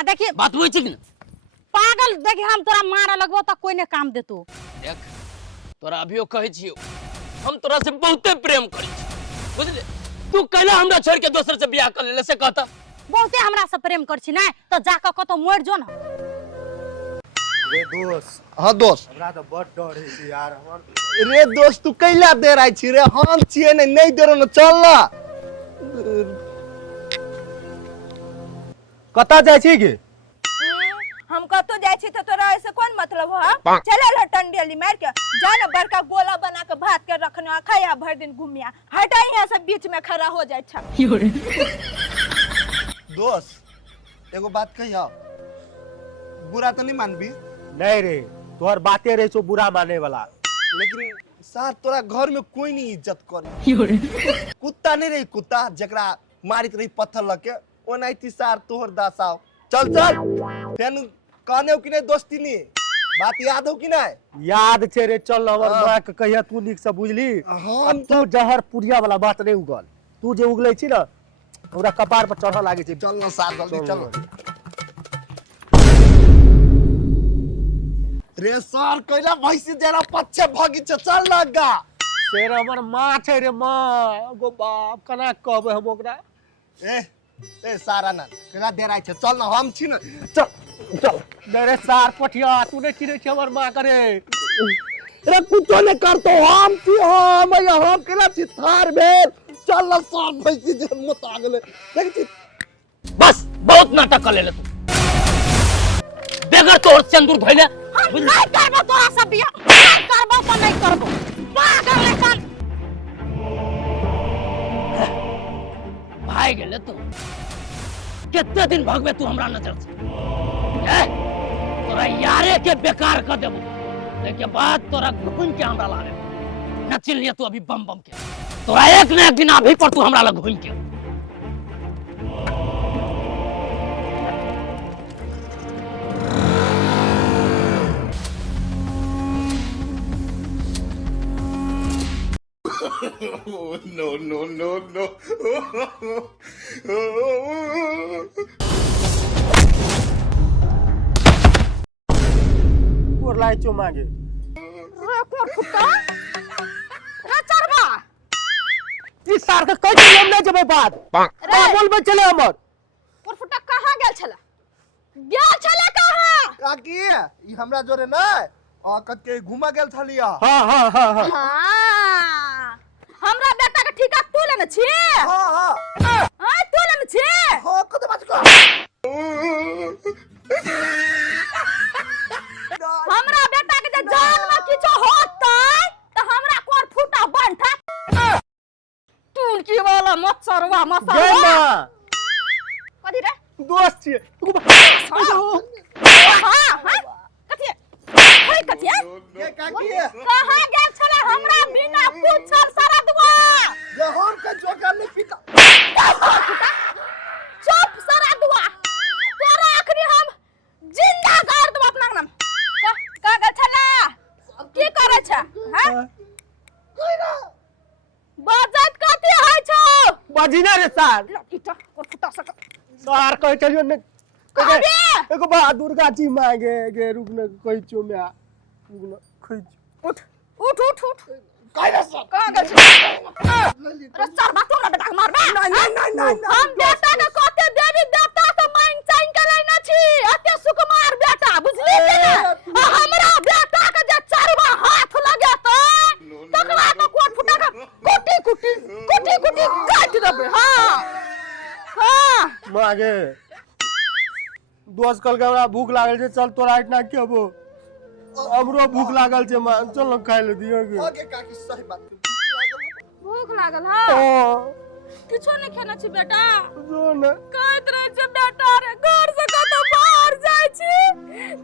आ देखिए बात हुई थी कि ना पागल देखिए हम तोरा मारा लगबो त कोई ने काम देतो देख तोरा अभियो कहै छियो हम तोरा से बहुते प्रेम करै छी बुझले तू कहला हमरा छोड़ के दोसर से बियाह कर ले से कहता बहुते हमरा से प्रेम कर छी नै त जाके कतो मोड़ जो न रे दोस्त हाँ दोस्त हमरा तो बड़ डर है छी यार हमर रे दोस्त तू कैला दे रहा छी रे हम छिए नहीं दे रहो चल ना कता जाय छी गे हम कतो जाय छी त तोरा ऐसे कोन मतलब हो चले ल टंडेली मार के जा न बड़का गोला बना के भात के रखना खाया भर दिन घूमिया हटा यहां से बीच में खड़ा हो जाय छ दोस्त एगो बात कहिया बुरा तो नहीं मानबी नहीं रे तोहर बातें रे सो बुरा माने वाला लेकिन सार तोरा घर में कोई नहीं इज्जत करे कुत्ता नहीं रही कुत्ता जकरा मारित रही पत्थर लगे ओनाइती सार तोहर दासाव चल चल फेन कहने कि नहीं दोस्ती नहीं बात याद हो कि नहीं याद छे रे चल हमर मां के कहिया तू निक से बुझली हम तू जहर पुरिया वाला बात नहीं उगल तू जे उगलै छी ना हमरा कपार पर चढ़ लागे छे चल ना सार जल्दी चल रे सार कइला भैंसी देरा पछे भगी छ चल लगा शेर हमर मां छे रे मां गो बाप कना कहबे हम ओकरा ए सारा ना केना देराय छ चल ना हम छी ना चल चल रे सार पठिया तू ने चिरे छे हमर मां करे रे कुछो नहीं करतो हम छी हम केला छी थार भेल चल ना सार भैंसी जे मत आ गेले देख छी बस बहुत नाटक कर ले तू बेगर तोर सिंदूर धइले हम नहीं करबो तोरा से बियाह नहीं करबो त नहीं करबो पागल लेखन भाई गेले तू कितने दिन भगवे तू हमरा नजर से तोरा यारे के बेकार कर देबो लेके बाद तोरा घुम के हमरा लागे न चिल्लिए तू अभी बम बम के तोरा एक न एक दिन अभी पर तू हमरा लग घुम के no. और लाई चो मांगे रे कोर फुटा रे चरबा इस सार के कई दिन हम नहीं जबे बात रे बोलबे चले हमर कोर फुटा कहां गेल छला काकी ई हमरा जोरे ना कत के घुमा गेल छलिया हां हां हमरा बेटा के ठीका तू लेने छी हां हां तू लेने छी हां कत बात को हमरा बेटा के जे जान में किछो होतै त हमरा कोर फुटा बनठा तू की वाला मच्छरवा मसरवा कथि रे दोस्त छी हां कथि है कथि है के काकी कहां गेल छले हमरा बिना पूछल सरदवा ये हम के जोकर नहीं पिता चुप सरदवा तोरा अखनी हम जिंदा कर देब अपना नाम का गेल छले की करे छ हैं कोई ना बजत कथि है छौ बजिना रे सार लकीटा कोर फुटा सक सार कह चलियो ने अबे एगो बा दुर्गा जी मांगे गे रुक न कहि चो में रुक न खइ उठ उठ उठ उठ कोई ना सब कहां गेल छ रे सर बा तोरा बेटा के मारबे नहीं हम बेटा के कते देवी देवता से मांग चांग के लेना छी अते सुकुमार बेटा बुझली कि ना हमरा बेटा के जे चारवा हाथ लगे तो तकरा तो कोट फुटा के कुटी काट देबे हां मांगे दोस्त कल के हमरा भूख लागल छे चल तोरा इतना केबो हमरो भूख लागल छे मां चल न खाइ ले दियो गे ओके काकी सही बात भूख लागल हां किछो नहीं खाना छी बेटा जो न कहत रहे छे बेटा रे घर से कतो बाहर जाय छी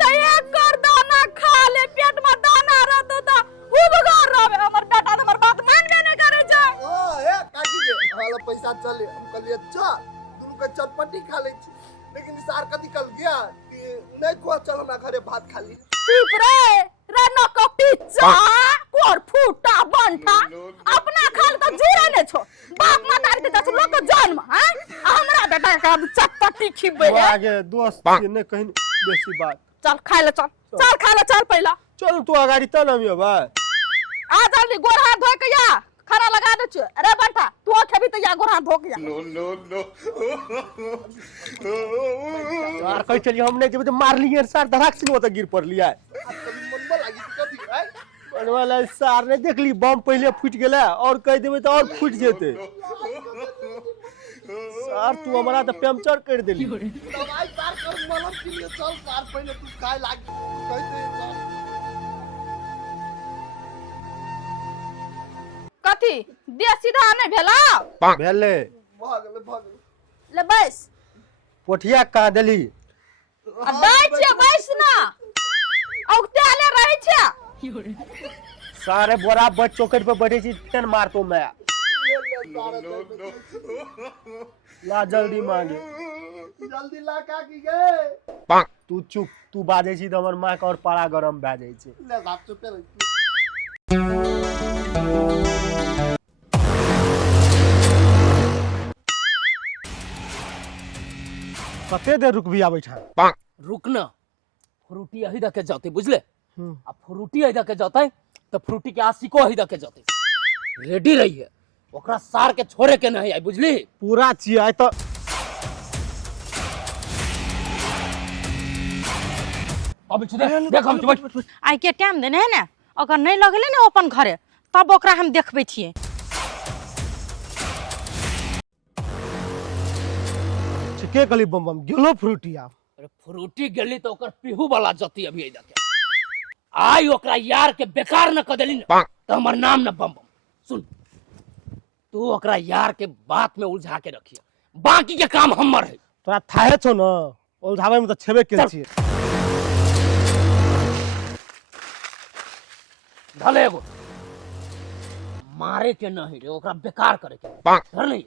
त एक कर दाना खा ले पेट में दाना रहतो त उबगर रहबे हमर बेटा हमर बात मानबे नहीं करे छ हे काकी के वाला पैसा चले हम कहलिए चल दुनु के चटपटी खा ले छी लेकिन सार कथि कल गया कि नहीं को चल हमरा घरे भात खा ली चुप रे रे न को पिज्जा को कोर फूटा बनता अपना खाल का जुरे ने छो बाप माता रे त लोग का जन्म हैं हमरा बेटा का चटपटी खिबे वो आगे दोस्त ने कहीं बेसी बात चल खाए ले चल खाए ले चल पहला चल तू अगाडि त नमी बा आ जल्दी गोर हाथ धो के या खरा लगा दे छ अरे बंटा तू खेबी त या गोर हाथ धो के या यार कहि चली हमने जब मार लिए सर धड़ाक से वो तो गिर पड़ लिया मनवा लागी कथी है बनवाला सर ने देख ली बम पहले फूट गेला और कह देबे तो और फूट जेते सर तू हमरा तो पंचर कर देली दवाई पार कर मलम के लिए चल सार पहले तू काय लागी कहते चल कथी दे सीधा नहीं भेला भेले भागले ले बैस पोठिया का देली आ दै छे बैस ना औगताले रहै छे सारे बोरा बच चौकट पे बैठे छी टन मारतो मैं ला जल्दी मांगे जल्दी ला का की गे तू चुप तू बाजे छी त हमर मां के और पारा गरम भए जाय छै ले बाप चुप रह कते देर रुकबी आबै छा रुकना फ्रूटी अही दके जाते बुझले अब फ्रूटी अही दके जाते तो फ्रूटी के आशिको अही दके जाते रेडी रहिए ओकरा सार के छोड़े के नहीं आई बुझली पूरा चिया त अब छुदे देख हम बैठ आई के टाइम देने है ना अगर नहीं लगले ना अपन घरे तब ओकरा हम देखबे छिए के कली बम बम गेलो फ्रूटिया अरे फ्रूटी गेली तो ओकर पीहू वाला जती अभी आई दके आई ओकरा यार के बेकार न क देली न तो हमर नाम न बम बम सुन तू ओकरा यार के बात में उलझा के रखिए बाकी के काम हमर है तोरा थाहे छौ न उलझावे में त छेबे केल छी धले एगो मारे के नहीं रे ओकरा बेकार करे के धर नहीं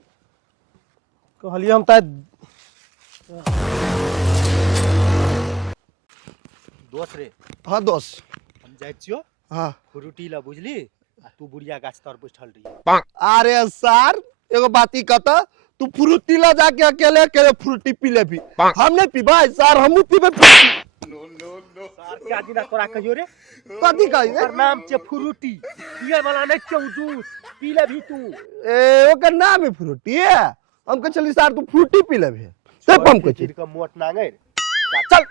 कहलिए हम त दोस्त रे हां दोस्त हम जाय छियो हां फ्रूटी ला बुझली आ तू बुढ़िया गाछ तर बैठल रही अरे सर एगो बाती कहता तू फ्रूटी ला जाके अकेले अकेले फ्रूटी पी ले भी हम नहीं पीबा सर हमहू पीबे सर क्या दिना तोरा कहियो रे कथी कही ओकर नाम छै फ्रूटी पिए वाला नहीं छौ जूस पी ले भी तू ए ओकर नाम है फ्रूटी हम कह चली सर तू फ्रूटी पी ले भी से पम कह चिर का मोट नांगे चल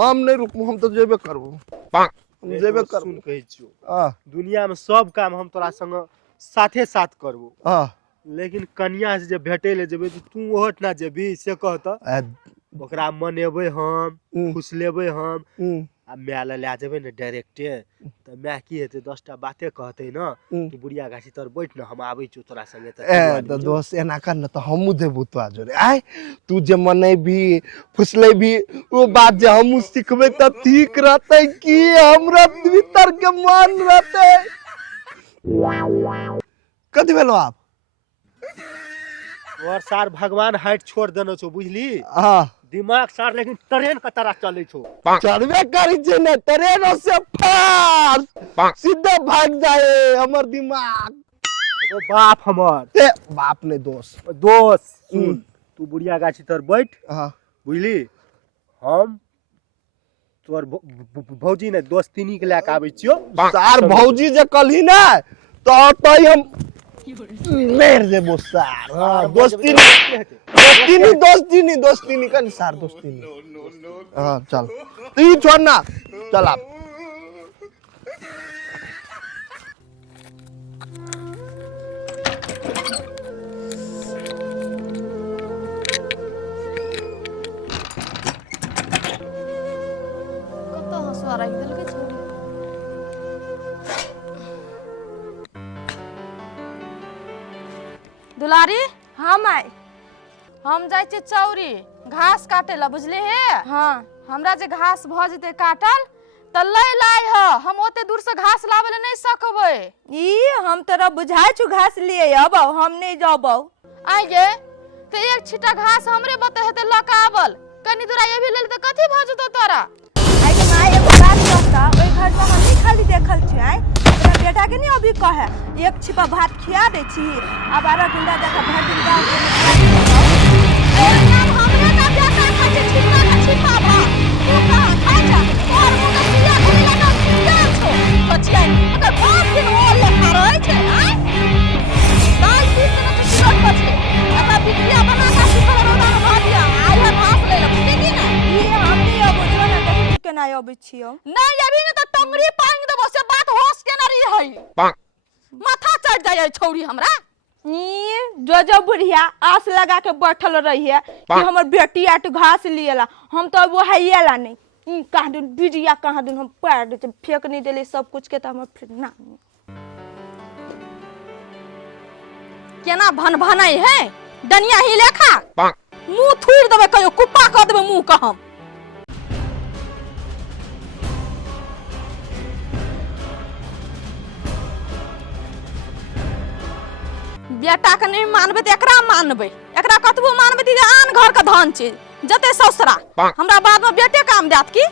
हम नहीं रुकू हम तो जेबे करबो हम जेबे सुन करबो कहै छियो हां दुनिया में सब काम हम तोरा संग साथे साथ करबो हां लेकिन कन्या से जे भेटे ले जेबे तू ओहट ना जेबी से कहत ओकरा मनेबे हम खुशलेबे हम आ मेला ले जेबे ने डायरेक्टे त मैं की हेते 10टा बातें कहते न तू बुढ़िया गाछी तर बैठ न हम आबै छु तोरा संगे त दोस्त एना कर न त हमहू देबो तो जोरे आय तू जे मने भी फुसले भी वो बात जे हमहू सिखबे त ठीक रहते कि हमरा भीतर के मन रहते कथि भेलो आप और सार भगवान हाइट छोड़ देनो छो बुझली हां दिमाग सार लेकिन ट्रेन का तरह चले छो चढ़बे करी जे ने ट्रेन से फास्ट सीधे भाग जाए हमर दिमाग एगो बाप हमर ते बाप ने दोस्त दोस्त सुन तू बुढ़िया गाछी तर बैठ हां बुझली हम तोर भौजी ने दोस्तिनी के लेके आबै छियो सार भौजी जे कलही ना तो तई हम मेर देबो सार हां दोस्ती कन सार दोस्ती हां चल तू छोड़ ना चल आप कत हंसवा राख देल के छोड़ी दुलारी हम आई हम जाय छी चौरी घास काटे ला बुझले हे हां हमरा जे घास भ जते काटल त लै लाई ह हम ओते दूर से घास लावे ले नहीं सकबै ई हम तोरा बुझाय छु घास लिए अब हम नहीं जाबौ आइ गे त एक छिटा घास हमरे बते हेते लकावल कनी दूरा ये भी लेल त कथि भ जतो तोरा आई के माय बात कहता ओइ घर में हम नहीं खाली देखल छियै तोरा बेटा के नहीं अभी कहे एक छिपा भात खिया दे छी आ 12 गुंडा जका भर दिन गाँव के नाम हमरे ना बेटा खाते छिपा का छिपा भात तू कहां खा जा और मुंह सिया खुला ना क्या छो बचिया अगर बहुत दिन हो लेखा रहे छे आय दाल पीस के ना चिकन बचे आता बिटिया बना का छिपा रोदा भातिया आय भात ले ले बुझी ना ये हमनी अब बुझलो ना तो के ना अबै छियो नहीं अभी न तो टंगरी पांग देबो से बात होश के ना रही है माथा चढ़ जाए छौरी हमरा जो बुढ़िया आस लगा के बैठल रही है कि हमर बेटी आट घास लिएला हम तो वो हैला नहीं कहाँ दिन बिटिया कहाँ दिन हम पैर दे फेंक नहीं देले सब कुछ के तो हम फिर ना केना भन भनाई है डनिया ही लेखा मुंह थूर देबे कहियो कुप्पा क देबे मुंह का हम बेटा के नहीं मानबे त एकरा मानबे एकरा कतबो मानबे त आन घर का धन छै जते ससुरा हमरा बाद में बेटे काम देत की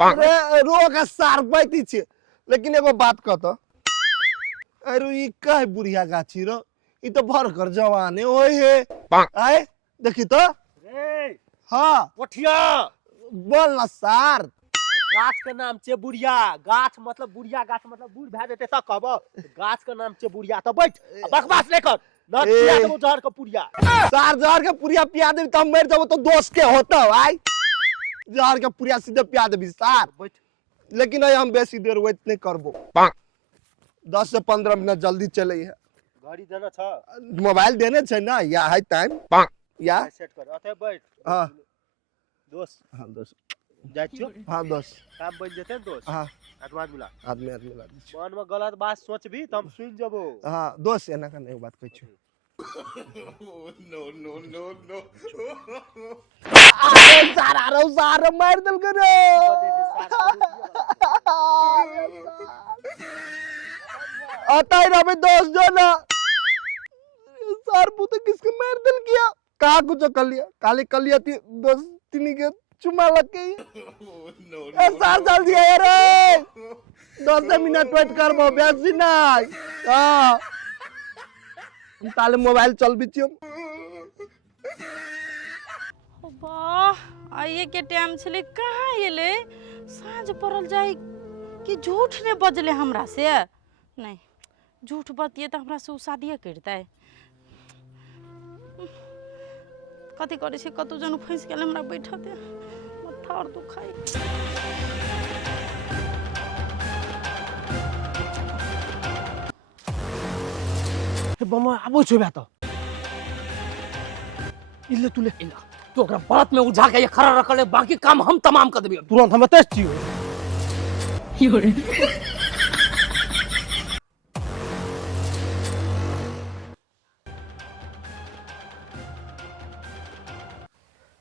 अरे रोगा सार बैठी छे लेकिन एगो बात कह तो अरे ई काहे बुढ़िया गाछी रो ई तो भर कर जवाने होय है आए देखी तो रे हाँ पोठिया बोल ना सार गाछ के नाम छे बुढ़िया गाछ मतलब बुढ़िया गाछ मतलब बूढ़ भै जेते त कहबो गाछ के नाम छे बुढ़िया त बैठ बकवास नहीं कर न पिया देबो जहर के पुड़िया सार जहर के पुरिया पिया देबी त हम मर जाबो तो दोस्त के होता आई जहर के पुरिया सीधे पिया देबी सार बैठ लेकिन अय हम बेसी देर वेट नहीं करबो 10 से 15 मिनट जल्दी चले है गाड़ी देना छ मोबाइल देने छै ना या है टाइम या सेट कर अथे बैठ हां दोस्त हां दोस्त जाय छियो हां दोस्त काम बन जेते न दोस्त हां आदमी मिला आदमी ला मन में गलत बात सोचबी त हम सुन जबो हां दोस्त एना का एक बात कहै छी अरे सारा मार दल करे आता है अबे दोस्त जो ना सार पुत किसके मार दल किया कहा कुछ कर लिया काले कर लिया थी दोस्त तिनी के चुमा लग गई सार जल्दी आया रे 10 मिनट वेट कर बो बेसी ना हां ताले मोबाइल चल बिचियो वाह आइए के टाइम छले कहाँ एले साँझ पड़ल जाए कि झूठ ने बजले हमरा से नहीं झूठ बतिए तो हमरा से शादिये करते कथी करे छै कतौ जन फंस गेल हमरा बैठते माथा और दुखाई बम आबो छै बे त इले तुले इला तो ओकरा बात में उझा के ये खरा रखले बाकी काम हम तमाम कर देबी तुरंत हम तेज छियो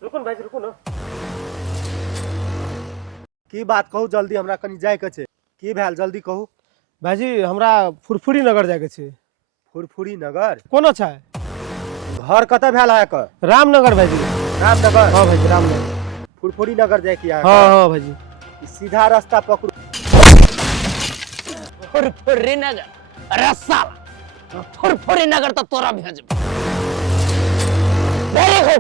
रुकन भाई रुको ना की बात कहू जल्दी हमरा कनी जाय के छै की भेल जल्दी कहू भाईजी हमरा फुरफुरी नगर जाके छै फुरफुरी नगर कोनो छै घर कतऽ भेल है कर रामनगर भाईजी रामनगर हाँ भाईजी रामनगर फुरफुरी नगर जाय की है हाँ हाँ भाईजी सीधा रास्ता पकड़ू फुरफुरी नगर रसाला फुरफुरी नगर तो तोरा भेजब वेरी गुड